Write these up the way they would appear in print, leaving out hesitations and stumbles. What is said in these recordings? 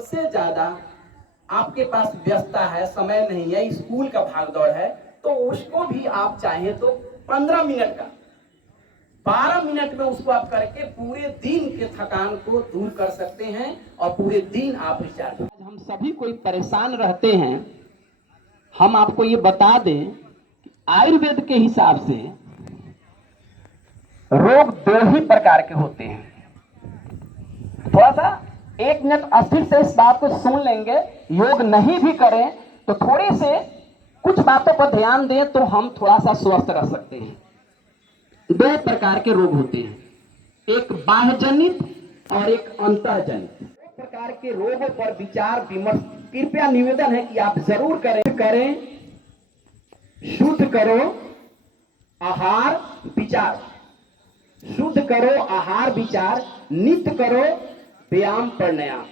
सबसे ज्यादा आपके पास व्यस्तता है, समय नहीं है, स्कूल का भागदौड़ है, तो उसको भी आप चाहें तो 15 मिनट का 12 मिनट में उसको आप करके पूरे दिन के थकान को दूर कर सकते हैं और पूरे दिन आप रिचार्ज। हम सभी कोई परेशान रहते हैं, हम आपको ये बता दें कि आयुर्वेद के हिसाब से रोग 2 ही प्रकार के होते हैं। थोड़ा सा 1 मिनट अस्थिर से इस बात को सुन लेंगे, योग नहीं भी करें तो थोड़े से कुछ बातों पर ध्यान दें तो हम थोड़ा सा स्वस्थ रह सकते हैं। 2 प्रकार के रोग होते हैं, एक बाह्यजनित और एक अंतःजनित। 2 प्रकार के रोगों पर विचार विमर्श कृपया निवेदन है कि आप जरूर करें। शुद्ध करो आहार विचार, शुद्ध करो आहार विचार, नित्य करो व्यायाम प्राणायाम।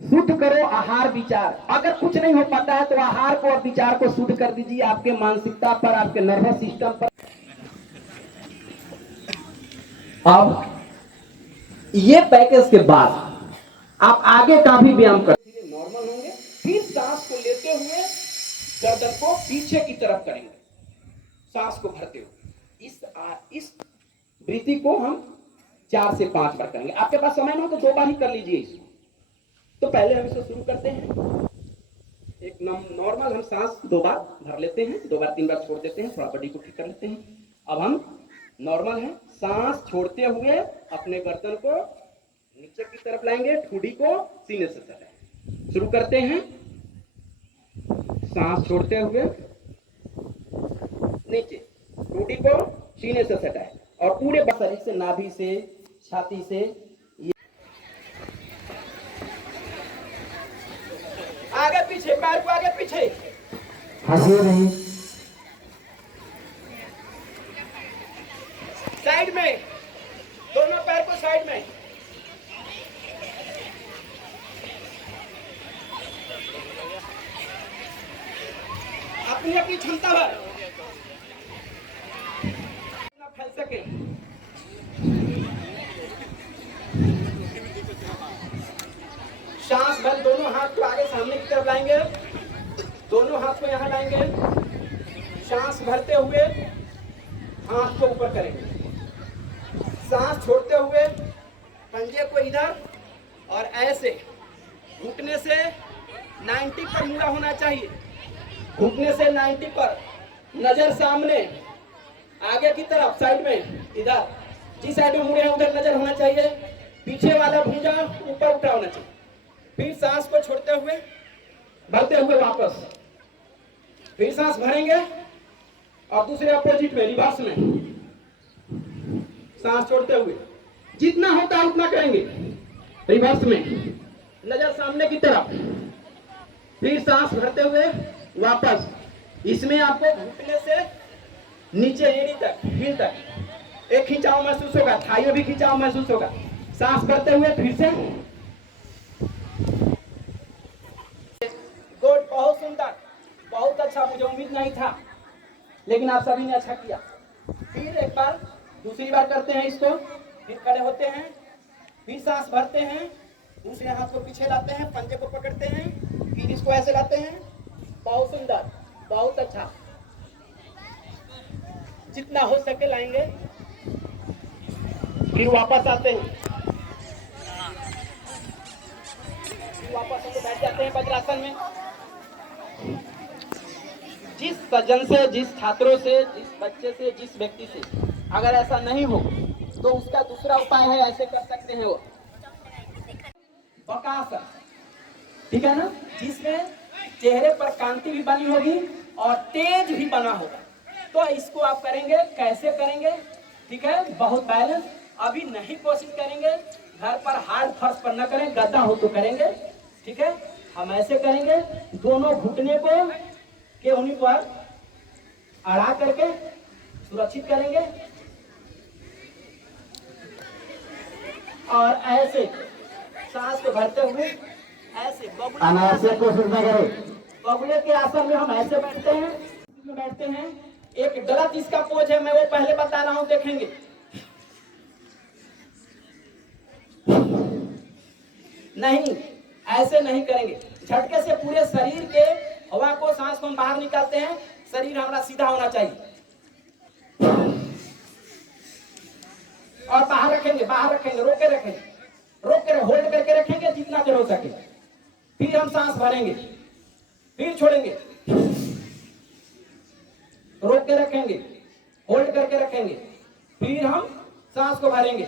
शुद्ध करो आहार विचार, अगर कुछ नहीं हो पाता है तो आहार को और विचार को शुद्ध कर दीजिए, आपके मानसिकता पर, आपके नर्वस सिस्टम पर। अब ये पैकेज के बाद आप आगे का भी व्यायाम कर नॉर्मल होंगे। फिर सांस को लेते हुए गर्दन को पीछे की तरफ करेंगे, सांस को भरते हुए। इस वृत्ति को हम 4 से 5 बार करेंगे। आपके पास समय ना हो तो 2 बार ही कर लीजिए इसको। तो पहले हम इसको शुरू करते हैं। एक नॉर्मल हम सांस 2 बार भर लेते हैं, 2 बार 3 बार छोड़ देते हैं, थोड़ा बॉडी को ठीक कर लेते हैं। अब हम नॉर्मल है, सांस छोड़ते हुए अपने गर्दन को नीचे की तरफ लाएंगे, ठुडी को सीने से सटाएं। शुरू करते हैं। सांस छोड़ते हुए नीचे, ठुडी को सीने से सटाएं और पूरे शरीर से, नाभि से, छाती से आगे पीछे, पैर को आगे पीछे, हंसिए नहीं, साइड में, दोनों पैर को साइड में। अपनी अपनी क्षमता पर फैल सके। सांस भर, दोनों हाथ को आगे सामने की तरफ लाएंगे, दोनों हाथ को यहां लाएंगे। सांस भरते हुए हाथ को ऊपर करेंगे, सांस छोड़ते हुए पंजे को इधर और ऐसे घुटने से 90 पर मुड़ा होना चाहिए, घुटने से 90 पर, नजर सामने, आगे की तरफ, साइड में, इधर जिस साइड में मुड़े हैं उधर नजर होना चाहिए। पीछे वाला भुजा ऊपर उठा होना चाहिए। फिर सांस को छोड़ते हुए भरते हुए वापस, फिर सांस भरेंगे और दूसरे अपोजिट में, रिवर्स में सांस छोड़ते हुए जितना होता है उतना करेंगे, रिवर्स में, नजर सामने की तरफ, फिर सांस भरते हुए वापस। इसमें आपको घुटने से नीचे एड़ी तक, हिल तक एक खिंचाव महसूस होगा, थाइयों भी खिंचाव महसूस होगा। सांस भरते हुए फिर से, गुड, बहुत सुंदर, बहुत अच्छा। मुझे उम्मीद नहीं था लेकिन आप सभी ने अच्छा किया। फिर एक बार, दूसरी बार करते हैं इसको। फिर खड़े होते हैं, फिर सांस भरते हैं, दूसरे हाथ को पीछे लाते हैं, पंजे को पकड़ते हैं, फिर इसको ऐसे लाते हैं। बहुत सुंदर, बहुत अच्छा, जितना हो सके लाएंगे। फिर वापस आते हैं, फिर वापस हम लोग बैठ जाते हैं वज्रासन में। जिस सज्जन से, जिस छात्रों से, जिस बच्चे से, जिस व्यक्ति से अगर ऐसा नहीं हो तो उसका दूसरा उपाय है, ऐसे कर सकते हैं वो बकासन, ठीक है ना, जिसमें चेहरे पर कांति भी बनी होगी और तेज भी बना होगा। तो इसको आप करेंगे, कैसे करेंगे, ठीक है, बहुत बैलेंस। अभी नहीं कोशिश करेंगे, घर पर हार्ड फर्श पर न करें, गद्दा हो तो करेंगे, ठीक है। हम ऐसे करेंगे, दोनों घुटने को के उन्हीं पर अड़ा करके सुरक्षित करेंगे और ऐसे सांस को भरते हुए ऐसे बगुले के आसन में हम ऐसे बैठते हैं। एक गलत इसका पोज है, मैं वो पहले बता रहा हूं, देखेंगे। नहीं, ऐसे नहीं करेंगे। झटके से पूरे शरीर के हवा को, सांस को हम बाहर निकालते हैं। शरीर हमारा सीधा होना चाहिए और बाहर रखेंगे, रोक के रखेंगे, होल्ड करके रखेंगे जितना देर हो सके। फिर हम सांस भरेंगे, फिर छोड़ेंगे, रोक के रखेंगे, होल्ड करके रखेंगे, फिर हम सांस को भरेंगे।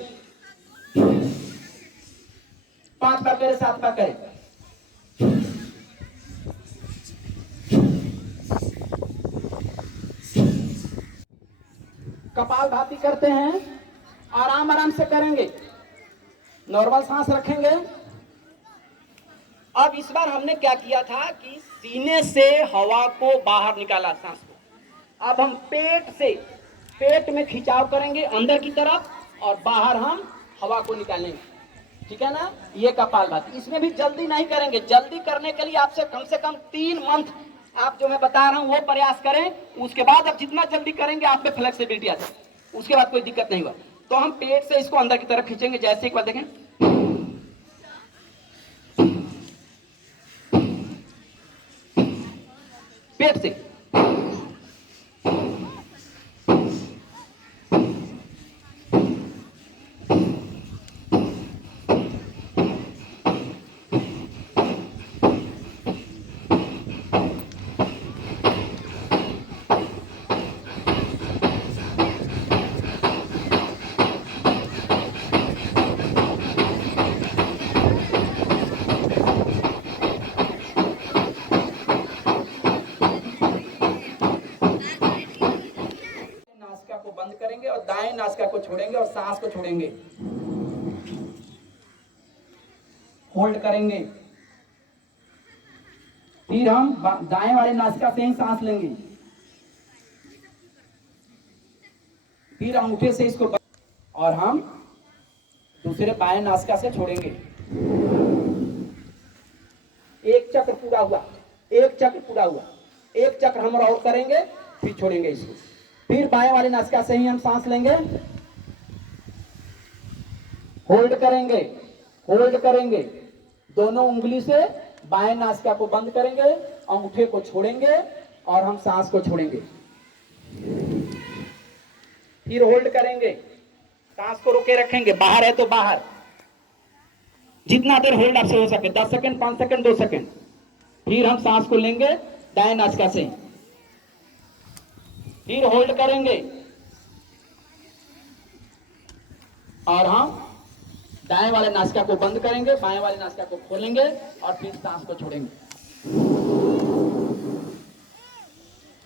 5 बार करें, 7 बार करें। कपालभाति करते हैं, आराम आराम से करेंगे, नॉर्मल सांस रखेंगे। अब इस बार हमने क्या किया था कि सीने से हवा को बाहर निकाला, सांस को। अब हम पेट में खिंचाव करेंगे अंदर की तरफ और बाहर हम हवा को निकालेंगे, ठीक है ना। ये कपालभाति। इसमें भी जल्दी नहीं करेंगे। जल्दी करने के लिए आपसे कम से कम 3 मंथ आप जो मैं बता रहा हूं वो प्रयास करें। उसके बाद आप जितना जल्दी करेंगे आप में फ्लेक्सिबिलिटी आ जाए, उसके बाद कोई दिक्कत नहीं हुआ। तो हम पेट से इसको अंदर की तरफ खींचेंगे। जैसे एक बार देखें, पेट से बंद करेंगे और दाएं नासिका को छोड़ेंगे और सांस को छोड़ेंगे, होल्ड करेंगे। फिर हम दाएं वाले नासिका से ही सांस लेंगे, फिर अंगूठे से इसको और हम दूसरे बाएं नासिका से छोड़ेंगे। एक चक्र पूरा हुआ, एक चक्र हम और करेंगे, फिर छोड़ेंगे इसको। फिर बाएं वाली नासिका से ही हम सांस लेंगे, होल्ड करेंगे, दोनों उंगली से बाएं नासिका को बंद करेंगे, अंगूठे को छोड़ेंगे और हम सांस को छोड़ेंगे। फिर होल्ड करेंगे, सांस को रोके रखेंगे। बाहर है तो बाहर, जितना देर होल्ड आपसे हो सके, 10 सेकंड, 5 सेकंड, 2 सेकंड। फिर हम सांस को लेंगे दाएं नासिका से, फिर होल्ड करेंगे और हम दाएं वाले नासिका को बंद करेंगे, बाएं वाले नासिका को खोलेंगे और फिर सांस को छोड़ेंगे।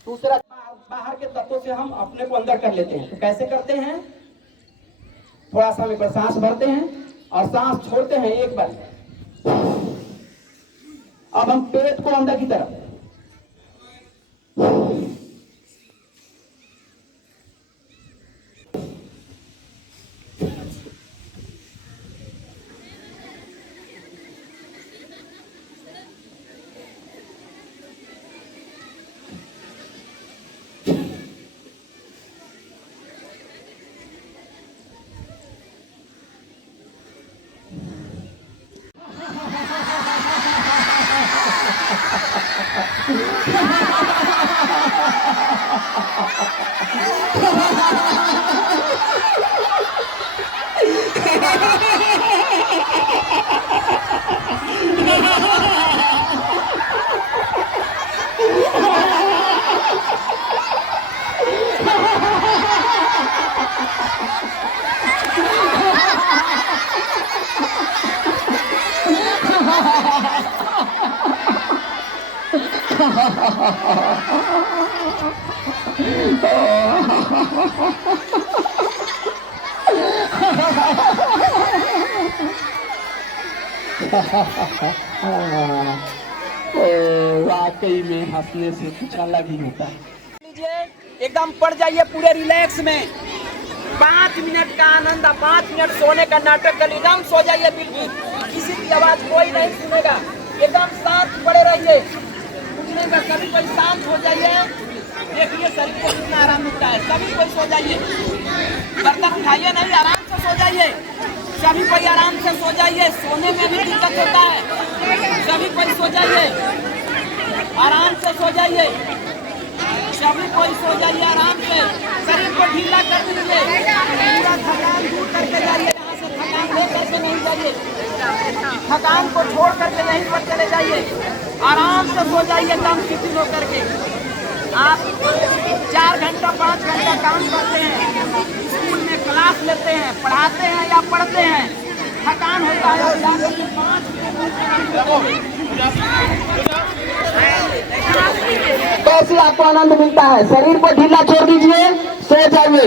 दूसरा, बाहर के तत्वों से हम अपने को अंदर कर लेते हैं। तो कैसे करते हैं? थोड़ा सा एक बार सांस भरते हैं और सांस छोड़ते हैं एक बार। अब हम पेट को अंदर की तरफ, वाकई में हंसने से कुछ अलग ही होता है। लीजिए, एकदम पड़ जाइए पूरे रिलैक्स में। 5 मिनट का आनंद, 5 मिनट सोने का नाटक कर, एकदम सो जाइए बिल्कुल। किसी की आवाज कोई नहीं सुनेगा, एकदम शांत पड़े रहिए। कुछ नहीं, बस सभी कोई शांत हो जाइए। देखिए शरीर को कितना आराम मिलता है। सभी कोई सो जाइए, बर्तन उठाइए नहीं, आराम से सो जाइए। सभी कोई आराम से सो जाइए। सोने में भी दिक्कत होता है। सो जाइए, आराम से सो जाइए, सभी कोई सो जाइए आराम से, शरीर को ढीला कर दीजिए, पूरा थकान दूर करके जाइए, यहाँ से थकान लेकर के नहीं जाइए, थकान को छोड़ करके यहीं पर चले जाइए, आराम से सो जाइए काम शिथिल होकर के। आप 4 घंटा 5 घंटा काम करते हैं, स्कूल में क्लास लेते हैं, पढ़ाते हैं या पढ़ते हैं, थकान होता है, 5 कैसे आपको आनंद मिलता है। शरीर को ढीला छोड़ दीजिए, सो जाइए।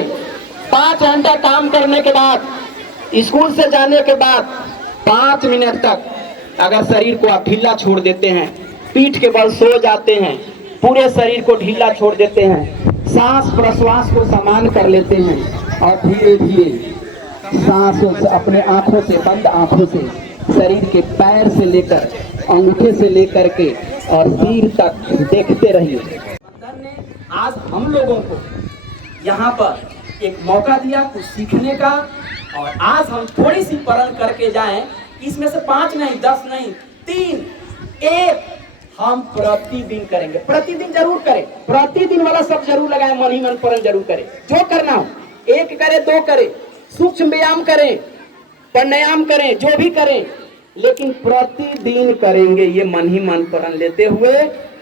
5 घंटा काम करने के बाद, स्कूल से जाने के बाद 5 मिनट तक अगर शरीर को आप ढीला छोड़ देते हैं, पीठ के बल सो जाते हैं, पूरे शरीर को ढीला छोड़ देते हैं, सांस प्रश्वास को समान कर लेते हैं और धीरे धीरे सांसों से, अपने आंखों से, बंद आंखों से शरीर के पैर से लेकर अंगूठे से लेकर के और सिर तक देखते रहिए। आज हम लोगों को यहाँ पर एक मौका दिया कुछ सीखने का, और आज हम थोड़ी सी प्रण करके जाएं, इसमें से 5 नहीं, 10 नहीं, 3, 1 हम प्रतिदिन करेंगे। प्रतिदिन जरूर करें, प्रतिदिन वाला सब जरूर लगाएं, मन ही मन प्रण जरूर करें। जो करना हो, 1 करें, 2 करें, सूक्ष्म व्यायाम करें, प्राणायाम करें, जो भी करें, लेकिन प्रतिदिन करेंगे। ये मन ही मन प्रण लेते हुए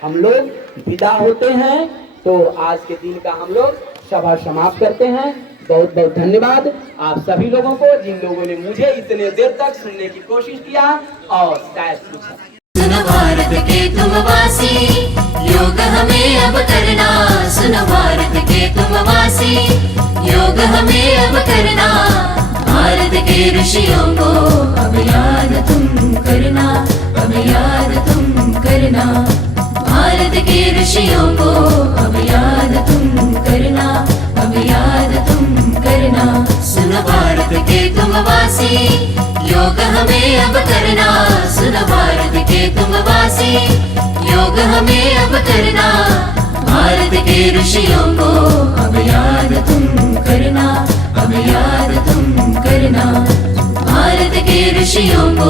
हम लोग विदा होते हैं। तो आज के दिन का हम लोग सभा समाप्त करते हैं। बहुत बहुत धन्यवाद आप सभी लोगों को, जिन लोगों ने मुझे इतने देर तक सुनने की कोशिश किया और शायद पूछा। सुनो भारत के तुम वासी, योग हमें अब करना। सुनो भारत के तुम वासी, योग हमें अब करना। भारत के ऋषियों को अब याद तुम करना, अब याद तुम करना। भारत के ऋषियों को अब याद तुम करना, अब याद तुम करना। सुनो भारत के तुम वासी, योग हमें अब करना। सुनो भारत के तुम वासी, योग हमें अब करना। भारत के ऋषियों को अब याद तुम करना, अब याद तुम करना। भारत के ऋषियों को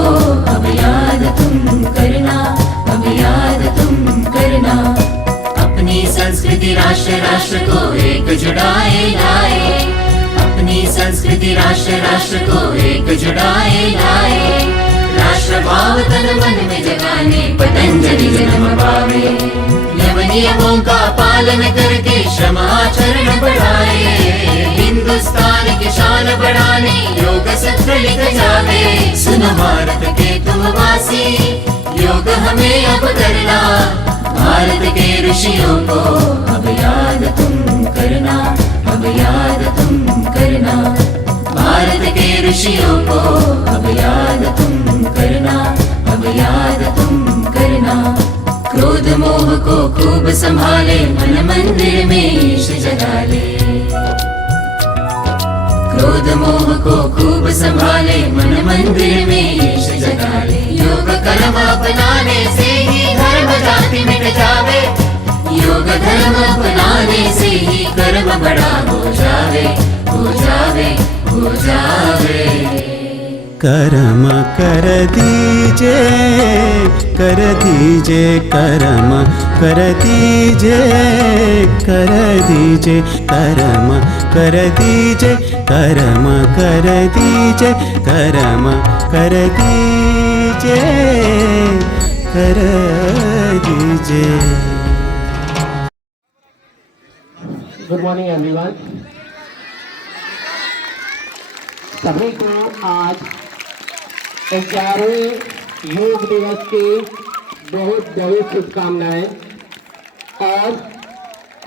अब याद तुम करना, अब याद तुम करना। अपनी संस्कृति राष्ट्र राष्ट्र को एक जुड़ाए लाए, अपनी संस्कृति राष्ट्र राष्ट्र को एक जुड़ाए लाए। राष्ट्र भाव तन मन में जगाने पतंजलि जन्म पावे। यम नियमों का पालन करके श्रम आचरण बढ़ाए। हिंदुस्तान की शान बढ़ाने योग सूत्र लिख जावे। सुनो भारत के तुम वासी, योग हमें अब करना। भारत के ऋषियों को अब याद तुम करना, अब याद तुम करना। भारत के ऋषियों को अब याद तुम करना, अब याद तुम करना। क्रोध मोह को खूब संभाले, मन मंदिर में ईश जगा ले। क्रोध मोह को खूब संभाले, मन मंदिर में ईश जगा ले। योग कर्म अपनाने से ही धर्म जाति मिट जावे। योग धर्म अपनाने से ही कर्म बड़ा हो जावे, हो जावे, हो जावे। कर्म कर दीजे, कर दीजे कर्म कर दीजे, कर दीजे कर्म कर दीजे, कर्म कर दीजे, कर्म कर दीजे, कर दीजे। Good morning everyone. सभी को आज 11वें योग दिवस के बहुत बहुत शुभकामनाएं। और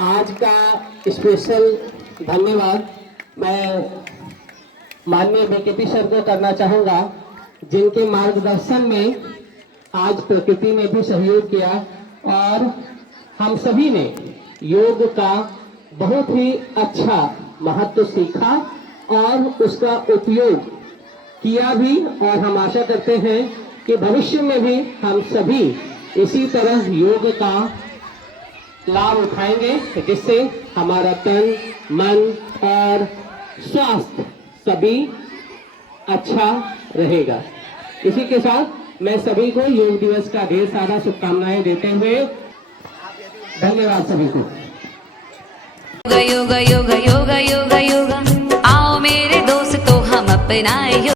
आज का स्पेशल धन्यवाद मैं माननीय बीकेपी सर को करना चाहूँगा, जिनके मार्गदर्शन में आज प्रकृति ने भी सहयोग किया और हम सभी ने योग का बहुत ही अच्छा महत्व सीखा और उसका उपयोग किया भी। और हम आशा करते हैं कि भविष्य में भी हम सभी इसी तरह योग का लाभ उठाएंगे, जिससे हमारा तन, मन और स्वास्थ्य सभी अच्छा रहेगा। इसी के साथ मैं सभी को योग दिवस का ढेर सारा शुभकामनाएं देते हुए धन्यवाद सभी को। योग योग योग योग योग योग आओ मेरे दोस्तों हम अपनाए